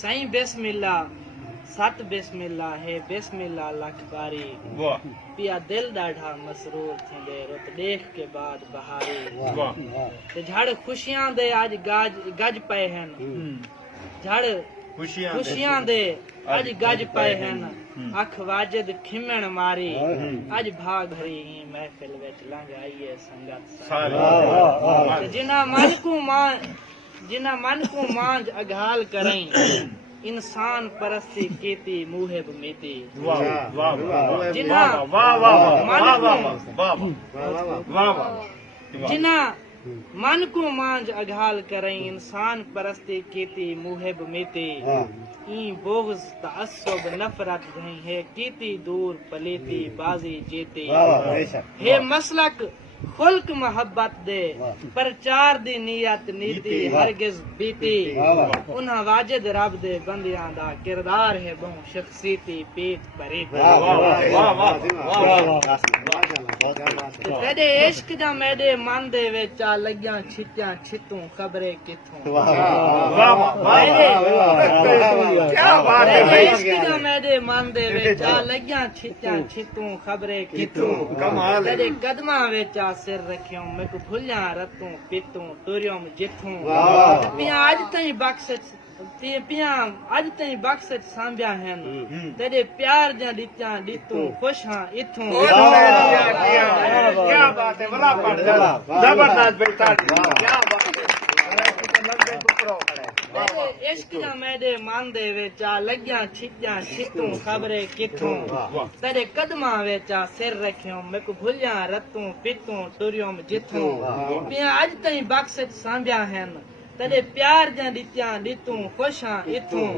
साईं बिस्मिल्लाह सत बिस्मिल्लाह है बिस्मिल्लाह लख बारी पिया दिल डाढ़ा मसरूर थींदे रुत देख के बाद बहारी ते झड़ खुशियां दे आज गज पए हैं झड़ खुशियां दे आज गज पए हैं अख वाजिद खिमण मारी आज भाग भरी ही महफिल विच लंघ आई है संगत सारी जिन्ना मन को मांझ अघाल करई इंसान परस्ती कीती मुहिब मीती जिन्ना मन को मांझ अघाल करई इंसान परस्ती कीती मुहिब मीती ई बोग़्ज़ तअस्सुब नफरत नहीं है कीती दूर पलीती बाजी जीती हे मसलक खुल्क मोहब्बत दे प्रचार दी नियत नीति हरगिज बीती उन्हां वाजिद रब दे बंदियां दा किरदार है बहु शख्सियती पीठ परी तेरे इश्क दा मेरे मन दे विच आ लगियां छित्यां छितूं खबरे किथों इश्क दा मेरे मन दे विच आ लगियां छित्यां छितूं खबरे किथों तेरे कदमां विच सिर रखियो मैं को भुलिया रतूं पीतूं तुरियोम जिथूं पिया अज ताईं बख्श सांभिया हैं तेरे प्यार जा दित्यां दितूं खुश हां इथूं क्या बात है बड़ा जबरदस्त बेटा क्या बात है इश्क दा मेरे मन दे विच आ लगियां छित्यां छितूं खबरे किथों तेरे कदमां विच आ सिर रखियो मैं को भुलिया रतूं पीतूं तुरियोम जिथूं पिया अज ताईं बख्श सांभिया हैं तेरे प्यार जा दित्यां दितूं खुश हां इथूं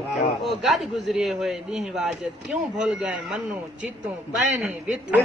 ओ गद गुजरे हुए ॾींहं वाजिद क्यों भूल गए मन्नू चीतूं पैनी विथूं